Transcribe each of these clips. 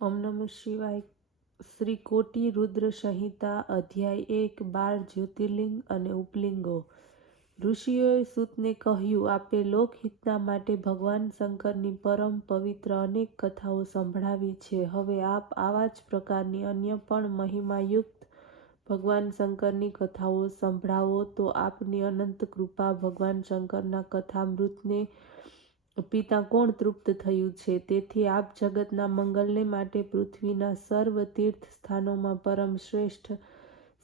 ઓમ નમઃ શિવાય. શ્રી કોટિ રુદ્ર સંહિતા અધ્યાય 1 12 જ્યોતિર્લિંગ અને ઉપલિંગો. ઋષિઓએ સૂતને કહ્યું, આપે લોકહિતના માટે ભગવાન શંકરની પરમ પવિત્ર અનેક કથાઓ સંભળાવી છે. હવે આપ આવા જ પ્રકારની અન્ય પણ મહિમાયુક્ત ભગવાન શંકરની કથાઓ સંભળાવો તો આપની અનંત કૃપા. ભગવાન શંકરના કથામૃતને પિતા કોણ તૃપ્ત થયું છે? તેથી આપ જગતના મંગલને માટે પૃથ્વીના સર્વ તીર્થ સ્થાનોમાં પરમ શ્રેષ્ઠ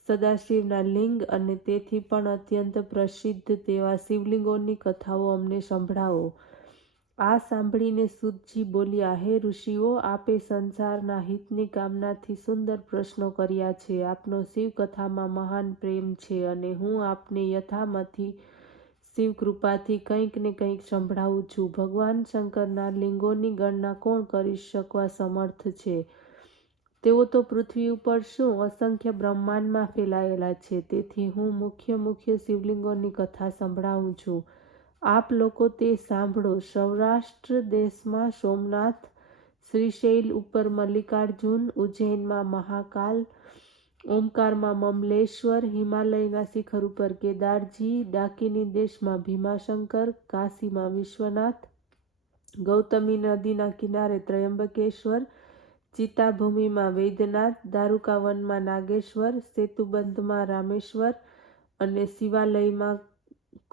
સદાશિવના લિંગ અને તેથી પણ અત્યંત પ્રસિદ્ધ તેવા શિવલિંગોની કથાઓ અમને સંભળાવો. આ સાંભળીને સૂતજી બોલ્યા, હે ઋષિઓ, આપે સંસારના હિતની કામનાથી સુંદર પ્રશ્નો કર્યા છે. આપનો શિવકથામાં મહાન પ્રેમ છે અને હું આપને યથામથી શિવકૃપાથી કંઈક ને કંઈક સંભળાવું છું. ભગવાન શંકરના લિંગોની ગણના કોણ કરી શકવા સમર્થ છે? તેઓ તો પૃથ્વી ઉપર શું અસંખ્ય બ્રહ્માંડમાં ફેલાયેલા છે. તેથી હું મુખ્ય શિવલિંગોની કથા સંભળાવું છું. આપ લોકો તે સાંભળો. સૌરાષ્ટ્ર દેશમાં સોમનાથ, શ્રીશૈલ ઉપર મલ્લિકાર્જુન, ઉજ્જૈનમાં મહાકાલ, ઓમકારમાં મમલેશ્વર, હિમાલયના શિખર ઉપર કેદારજી, ડાકિની દેશમાં ભીમાશંકર, કાશીમાં વિશ્વનાથ, ગૌતમી નદીના કિનારે ત્રયંબકેશ્વર, ચિતાભૂમિમાં વૈદ્યનાથ, દારૂકાવનમાં નાગેશ્વર, સેતુબંધમાં રામેશ્વર અને શિવાલયમાં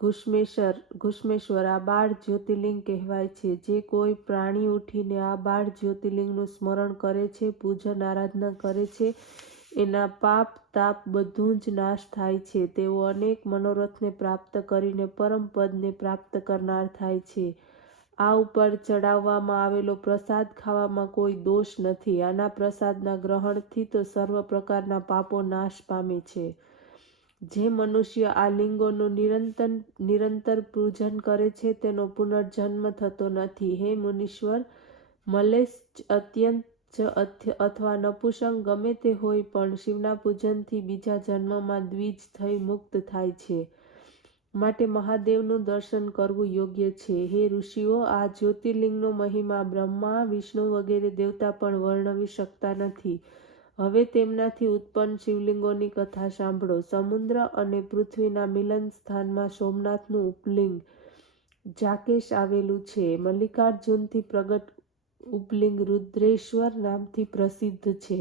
ઘુષ્મેશ્વર. આ 12 જ્યોતિર્લિંગ કહેવાય છે. જે કોઈ પ્રાણી ઉઠીને આ 12 જ્યોતિર્લિંગનું સ્મરણ કરે છે, પૂજન આરાધના કરે છે, એના પાપ તાપ બધું જ નાશ થાય છે. તેઓ અનેક મનોરથને પ્રાપ્ત કરીને પરમ પદને પ્રાપ્ત કરનાર થાય છે. આ ઉપર ચડાવવામાં આવેલો પ્રસાદ ખાવામાં કોઈ દોષ નથી. આના પ્રસાદના ગ્રહણથી તો સર્વ પ્રકારના પાપો નાશ પામે છે. જે મનુષ્ય આ લિંગોનું નિરંતર પૂજન કરે છે તેનો પુનર્જન્મ થતો નથી. હે મુનીશ્વર, મલેચ્છ, અત્યંત અથવા નપુંસક ગમે તે હોય પણ શિવના પૂજનથી બીજા જન્મમાં દ્વિજ થઈ મુક્ત થાય છે. માટે મહાદેવનું દર્શન કરવું યોગ્ય છે. હે ઋષિઓ, આ જ્યોતિર્લિંગનો મહિમા બ્રહ્મા, વિષ્ણુ વગેરે દેવતા પણ વર્ણવી શકતા નથી. હવે તેમનાથી ઉત્પન્ન શિવલિંગોની કથા સાંભળો. સમુદ્ર અને પૃથ્વીના મિલન સ્થાનમાં સોમનાથનું ઉપલિંગ જાકેશ આવેલું છે. મલ્લિકાર્જુનથી પ્રગટ ઉપલિંગ રુદ્રેશ્વર નામથી પ્રસિદ્ધ છે.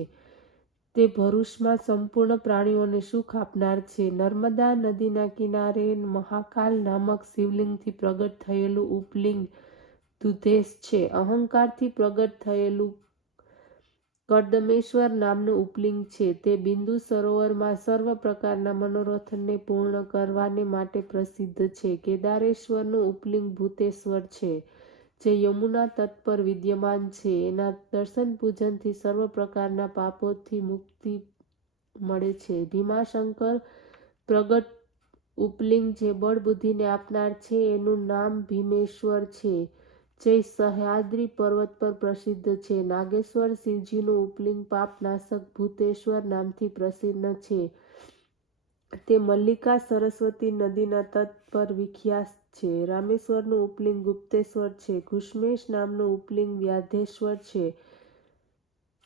તે ભરૂચમાં સંપૂર્ણ પ્રાણીઓને સુખ આપનાર છે. નર્મદા નદીના કિનારે મહાકાલ નામક શિવલિંગથી પ્રગટ થયેલું ઉપલિંગ દુધેશ છે. અહંકારથી પ્રગટ થયેલું કર્દમેશ્વર નામનું ઉપલિંગ છે. તે બિંદુ સરોવરમાં સર્વ પ્રકારના મનોરથને પૂર્ણ કરવાને માટે પ્રસિદ્ધ છે. કેદારેશ્વરનું ઉપલિંગ ભૂતેશ્વર છે, જે યમુના તટ પર વિદ્યમાન છે. એના દર્શન પૂજનથી સર્વ પ્રકારના પાપોથી મુક્તિ મળે છે. ભીમાશંકર પ્રગટ ઉપલિંગ જે બળ બુદ્ધિને આપનાર છે, એનું નામ ભીમેશ્વર છે, જે સહ્યાદ્રી પર્વત પર પ્રસિદ્ધ છે. નાગેશ્વર શિવજીનું ઉપલિંગ પાપનાશક ભૂતેશ્વર નામથી પ્રસિદ્ધ છે. તે મલ્લિકા સરસ્વતી નદીના તટ પર વિખ્યાત છે. રામેશ્વરનું ઉપલિંગ ગુપ્તેશ્વર છે. ઘુષ્મેશ નામનું ઉપલિંગ વ્યાધેશ્વર છે.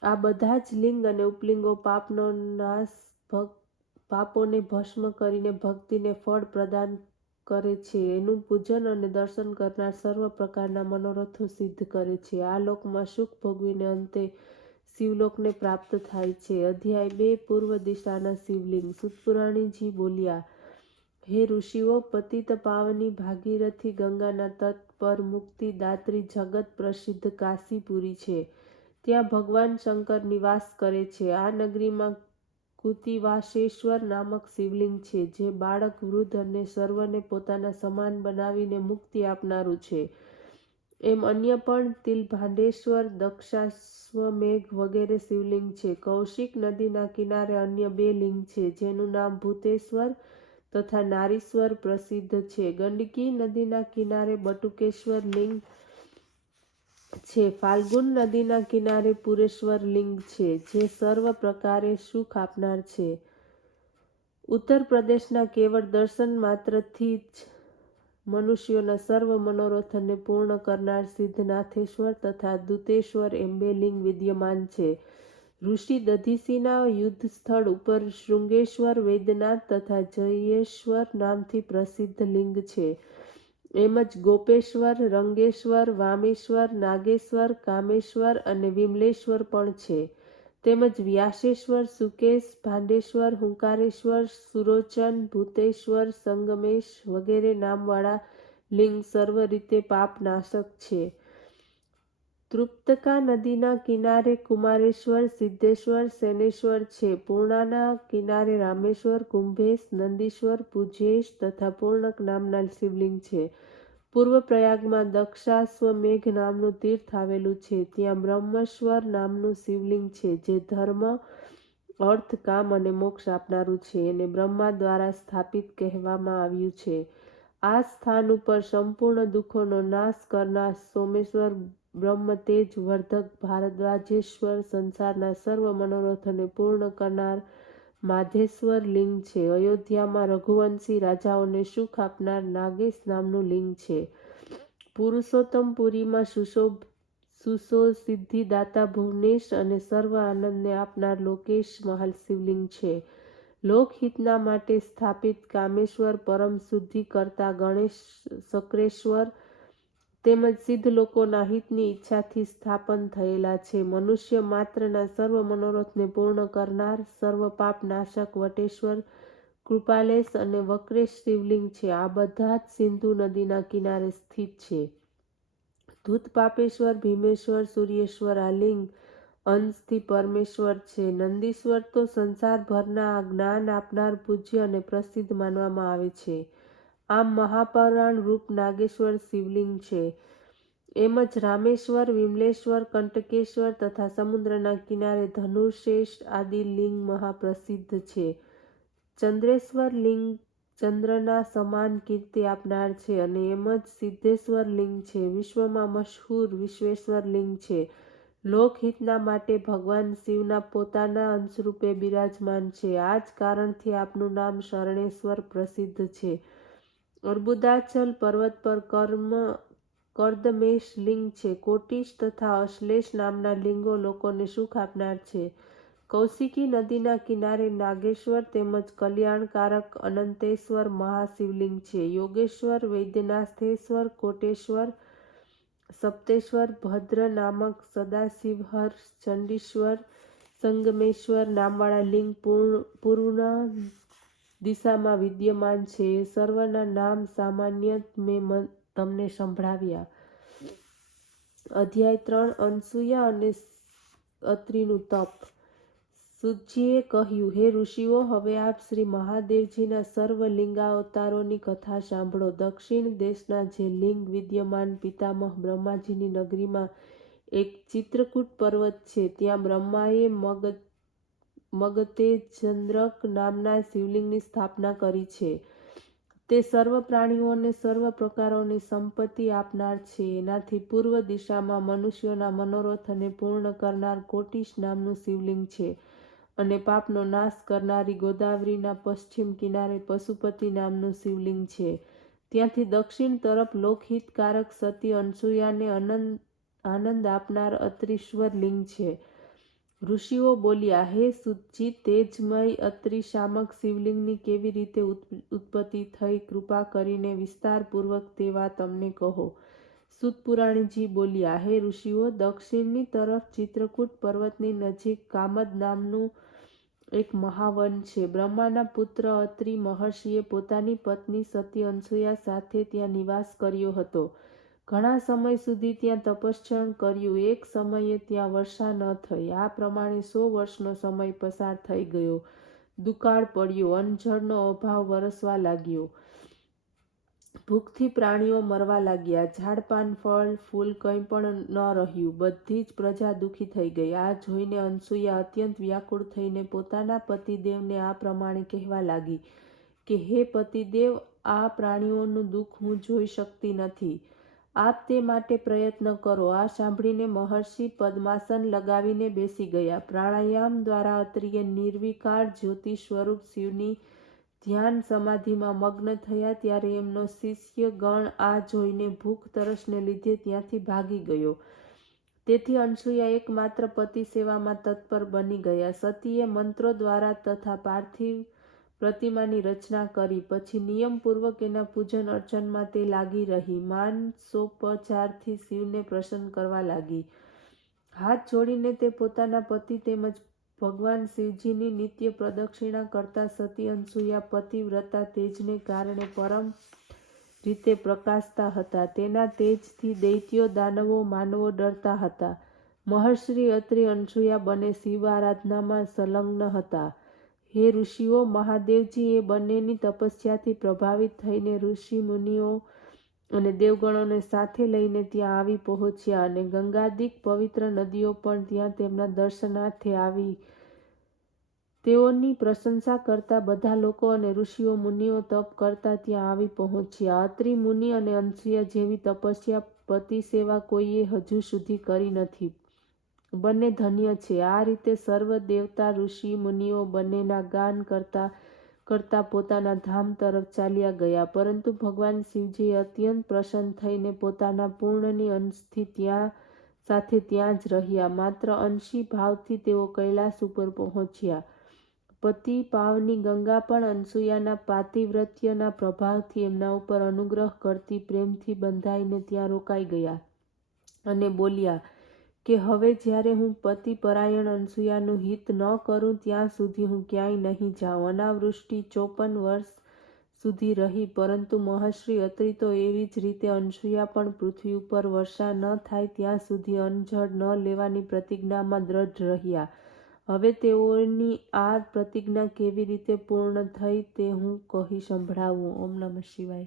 આ બધા જ લિંગ અને ઉપલિંગો પાપોને ભસ્મ કરીને ભક્તિને ફળ પ્રદાન કરે છે. એનું પૂજન અને દર્શન કરનાર સર્વ પ્રકારના મનોરથો સિદ્ધ કરે છે. આ લોકમાં સુખ ભોગવીને અંતે શિવલોકને પ્રાપ્ત થાય છે. અધ્યાય 2 પૂર્વ દિશાના શિવલિંગ. સૂતપુરાણીજી બોલ્યા, હે ઋષિઓ, પતિત પાવની ભાગીરથી ગંગાના તટ પર મુક્તિદાત્રી જગત પ્રસિદ્ધ કાશીપુરી છે. ત્યાં ભગવાન શંકર નિવાસ કરે છે. આ નગરીમાં કુતિવાસેશ્વર નામક શિવલિંગ છે, જે બાળક, વૃદ્ધ અને સર્વને પોતાના સમાન બનાવીને મુક્તિ આપનારું છે. એમ અન્ય પણ તિલભાંડેશ્વર, દક્ષાશ્વમેઘ વગેરે શિવલિંગ છે. કૌશિક નદીના કિનારે અન્ય 2 લિંગ છે, જેનું નામ ભૂતેશ્વર તથા નારીશ્વર પ્રસિદ્ધ છે. ગંડકી નદીના કિનારે બટુકેશ્વર લિંગ છે. ફાલ્ગુન નદીના કિનારે પુરેશ્વર લિંગ છે, જે સર્વ પ્રકારે સુખ આપનાર છે. ઉત્તર પ્રદેશના કેવળ દર્શન માત્રથી જ મનુષ્યોના સર્વ મનોરથને પૂર્ણ કરનાર સિદ્ધનાથેશ્વર તથા દૂતેશ્વર એમ 2 લિંગ વિદ્યમાન છે. ઋષિ દધીસીના યુદ્ધ સ્થળ ઉપર શૃંગેશ્વર, વૈદ્યનાથ તથા જયેશ્વર નામથી પ્રસિદ્ધ લિંગ છે. એમ જ ગોપેશ્વર, રંગેશ્વર, વામેશ્વર, નાગેશ્વર, કામેશ્વર અને વિમલેશ્વર પણ છે. તેમજ વ્યાસેશ્વર, સુકેશ, ભાંડેશ્વર, હુંકારેશ્વર, સુરોચન, ભૂતેશ્વર, સંગમેશ વગેરે નામવાળા લિંગ સર્વ રીતે પાપનાશક છે. તૃપ્તકા નદીના કિનારે કુમારેશ્વર, સિદ્ધેશ્વર, સેનેશ્વર છે. પૂર્ણાના કિનારે રામેશ્વર, કુંભેશ, નંદીશ્વર, પૂજેશ તથા પૂર્ણક નામના શિવલિંગ છે. પૂર્વ પ્રયાગમાં દક્ષાશ્વમેઘ નામનું તીર્થ આવેલું છે. ત્યાં બ્રહ્મેશ્વર નામનું શિવલિંગ છે, જે ધર્મ, અર્થ, કામ અને મોક્ષ આપનારું છે. એને બ્રહ્મા દ્વારા સ્થાપિત કહેવામાં આવ્યું છે. આ સ્થાન ઉપર સંપૂર્ણ દુઃખોનો નાશ કરનાર સોમેશ્વર, બ્રહ્મતેજ વર્ધક ભારદ્વાજેશ્વર, સંસારના સર્વ મનોરથોને પૂર્ણ કરનાર માધેશ્વર લિંગ છે. અયોધ્યામાં રઘુવંશી રાજાઓને સુખ આપનાર નાગેશ નામનું લિંગ છે. પુરુષોત્તમપુરીમાં સુશોસિદ્ધિદાતા ભુવનેશ અને સર્વ આનંદને આપનાર લોકેશ મહાલ શિવલિંગ છે. લોકહિતના માટે સ્થાપિત કામેશ્વર, પરમ શુદ્ધિ કરતા ગણેશ શક્રેશ્વર તેમજ સિદ્ધ લોકોના હિતની ઈચ્છાથી સ્થાપન થયેલા છે. મનુષ્ય માત્રના સર્વ મનોરથને પૂર્ણ કરનાર સર્વ પાપ નાશક વટેશ્વર, કૃપાલેશ અને વક્રેશ શિવલિંગ છે. આ બધા જ સિંધુ નદીના કિનારે સ્થિત છે. ધૂતપાપેશ્વર, ભીમેશ્વર, સૂર્યેશ્વર આ લિંગ અંશથી પરમેશ્વર છે. નંદીશ્વર તો સંસારભરના જ્ઞાન આપનાર પૂજ્ય અને પ્રસિદ્ધ માનવામાં આવે છે. આમ મહાપુરાણ રૂપ નાગેશ્વર શિવલિંગ છે. એમ જ રામેશ્વર, વિમલેશ્વર, કંટકેશ્વર તથા સમુદ્રના કિનારે ધનુષેશ આદિ લિંગ મહાપ્રસિદ્ધ છે. ચંદ્રેશ્વર લિંગ ચંદ્રના સમાન કીર્તિ આપનાર છે અને એમ જ સિદ્ધેશ્વર લિંગ છે. વિશ્વમાં મશહૂર વિશ્વેશ્વર લિંગ છે. લોકહિતના માટે ભગવાન શિવના પોતાના અંશરૂપે બિરાજમાન છે. આ જ કારણથી આપનું નામ શરણેશ્વર પ્રસિદ્ધ છે. અર્બુદાચલ પર્વત પર કર્દમેશ લિંગ છે. કોટિશ તથા અશ્લેષ નામના લિંગો લોકોને સુખ આપનાર છે. કૌશિકી નદીના કિનારે નાગેશ્વર તેમજ કલ્યાણકારક અનંતેશ્વર મહાશિવલિંગ છે. યોગેશ્વર, વૈદ્યનાથેશ્વર, કોટેશ્વર, સપ્તેશ્વર, ભદ્ર નામક સદાશિવહર, ચંડીશ્વર, સંગમેશ્વર નામવાળા લિંગ પૂર્ણ દિશામાં વિદ્યમાન છે. એ સર્વના નામ સામાન્ય મેં તમને સંભળાવ્યા. અધ્યાય 3 અનસૂયા અને અત્રિનું તપ. સુતજીએ કહ્યું, હે ઋષિઓ, હવે આપ શ્રી મહાદેવજીના સર્વ લિંગાવતારોની કથા સાંભળો. દક્ષિણ દેશના જે લિંગ વિદ્યમાન પિતામહ બ્રહ્માજીની નગરીમાં એક ચિત્રકૂટ પર્વત છે. ત્યાં બ્રહ્માએ મગતેજેન્દ્રક નામના શિવલિંગની સ્થાપના કરી છે. તે સર્વ પ્રાણીઓને સર્વ પ્રકારોની સંપત્તિ આપનાર છે. એનાથી પૂર્વ દિશામાં મનુષ્યોના મનોરથને પૂર્ણ કરનાર કોટિશ નામનું શિવલિંગ છે અને પાપનો નાશ કરનારી ગોદાવરીના પશ્ચિમ કિનારે પશુપતિ નામનું શિવલિંગ છે. ત્યાંથી દક્ષિણ તરફ લોકહિતકારક સતી અનસૂયાને આનંદ આપનાર અત્રીશ્વર લિંગ છે. ઋષિઓ બોલ્યા, હે સુતજી, તેજમય અત્રિ શામક શિવલિંગની કેવી રીતે ઉત્પત્તિ થઈ, કૃપા કરીને વિસ્તારપૂર્વક તે વાત અમને કહો. સૂતપુરાણીજી બોલ્યા, હે ઋષિઓ, દક્ષિણની તરફ ચિત્રકૂટ પર્વતની નજીક કામદ નામનું એક મહાવન છે. બ્રહ્માના પુત્ર અત્રિ મહર્ષિએ પોતાની પત્ની સતી અનસૂયા સાથે ત્યાં નિવાસ કર્યો હતો. ઘણા સમય સુધી ત્યાં તપશ્ચરણ કર્યું. એક સમયે ત્યાં વર્ષા ન થઈ. આ પ્રમાણે 100 વર્ષનો સમય પસાર થઈ ગયો. દુકાળ પડ્યો. અન્નજળનો અભાવ વરસવા લાગ્યો. ભૂખથી પ્રાણીઓ મરવા લાગ્યા. ઝાડપાન, ફળ, ફૂલ કંઈ પણ ન રહ્યું. બધી જ પ્રજા દુઃખી થઈ ગઈ. આ જોઈને અનસૂયા અત્યંત વ્યાકુળ થઈને પોતાના પતિદેવને આ પ્રમાણે કહેવા લાગી કે, હે પતિદેવ, આ પ્રાણીઓનું દુઃખ હું જોઈ શકતી નથી. આપ તે માટે પ્રયત્ન કરો. આ સાંભળીને મહર્ષિ પદ્માસન લગાવીને બેસી ગયા. પ્રાણાયામ દ્વારા અત્રિએ નિર્વિકાર જ્યોતિ સ્વરૂપ શિવની ધ્યાન સમાધિમાં મગ્ન થયા ત્યારે એમનો શિષ્ય ગણ આ જોઈને ભૂખ તરસને લીધે ત્યાંથી ભાગી ગયો. તેથી અનસૂયા એકમાત્ર પતિ સેવામાં તત્પર બની ગયા. સતીએ મંત્રો દ્વારા તથા પાર્થિવ પ્રતિમાની રચના કરી. પછી નિયમપૂર્વક એના પૂજન અર્ચનમાં તે લાગી રહી. માનસોપચારથી શિવને પ્રસન્ન કરવા લાગી. હાથ જોડીને તે પોતાના પતિ તેમજ ભગવાન શિવજીની નિત્ય પ્રદક્ષિણા કરતા સતી અનસૂયા પતિવ્રતા તેજને કારણે પરમ રીતે પ્રકાશતા હતા. તેના તેજથી દૈત્યો, દાનવો, માનવો ડરતા હતા. મહર્ષિ અત્રિ અનસૂયા બંને શિવારાધનામાં સંલગ્ન હતા. હે ઋષિઓ, મહાદેવજી એ બંનેની તપસ્યાથી પ્રભાવિત થઈને ઋષિ મુનિઓ અને દેવગણોને સાથે લઈને ત્યાં આવી પહોંચ્યા અને ગંગાદિક પવિત્ર નદીઓ પણ ત્યાં તેમના દર્શનાર્થે આવી. તેઓની પ્રશંસા કરતા બધા લોકો અને ઋષિઓ મુનિઓ તપ કરતા ત્યાં આવી પહોંચ્યા. અત્રિ મુનિ અને અનસૂયા જેવી તપસ્યા પતિ સેવા કોઈએ હજુ સુધી કરી નથી. બંને ધન્ય છે. આ રીતે સર્વ દેવતા ઋષિ મુનિઓ બંનેના ગાન કરતા કરતા પોતાના ધામ તરફ ચાલ્યા ગયા. પરંતુ ભગવાન શિવજી અત્યંત પ્રસન્ન થઈને પોતાના પૂર્ણની અંશથી ત્યાં જ રહ્યા. માત્ર અંશી ભાવથી તેઓ કૈલાસ ઉપર પહોંચ્યા. પતિ પાવની ગંગા પણ અનસૂયાના પાતિવ્રત્યના પ્રભાવથી એમના ઉપર અનુગ્રહ કરતી પ્રેમથી બંધાઈને ત્યાં રોકાઈ ગયા અને બોલ્યા કે હવે જ્યારે હું પતિ પરાયણ અનસૂયાનું હિત ન કરું ત્યાં સુધી હું ક્યાંય નહીં જાઉં. અનાવૃષ્ટિ 54 વર્ષ સુધી રહી, પરંતુ મહર્ષિ અત્રિ તો એવી જ રીતે અનસૂયા પણ પૃથ્વી ઉપર વર્ષા ન થાય ત્યાં સુધી અન્ન જળ ન લેવાની પ્રતિજ્ઞામાં દ્રઢ રહ્યા. હવે તેઓની આ પ્રતિજ્ઞા કેવી રીતે પૂર્ણ થઈ તે હું કહી સંભળાવું. ઓમ નમઃ શિવાય.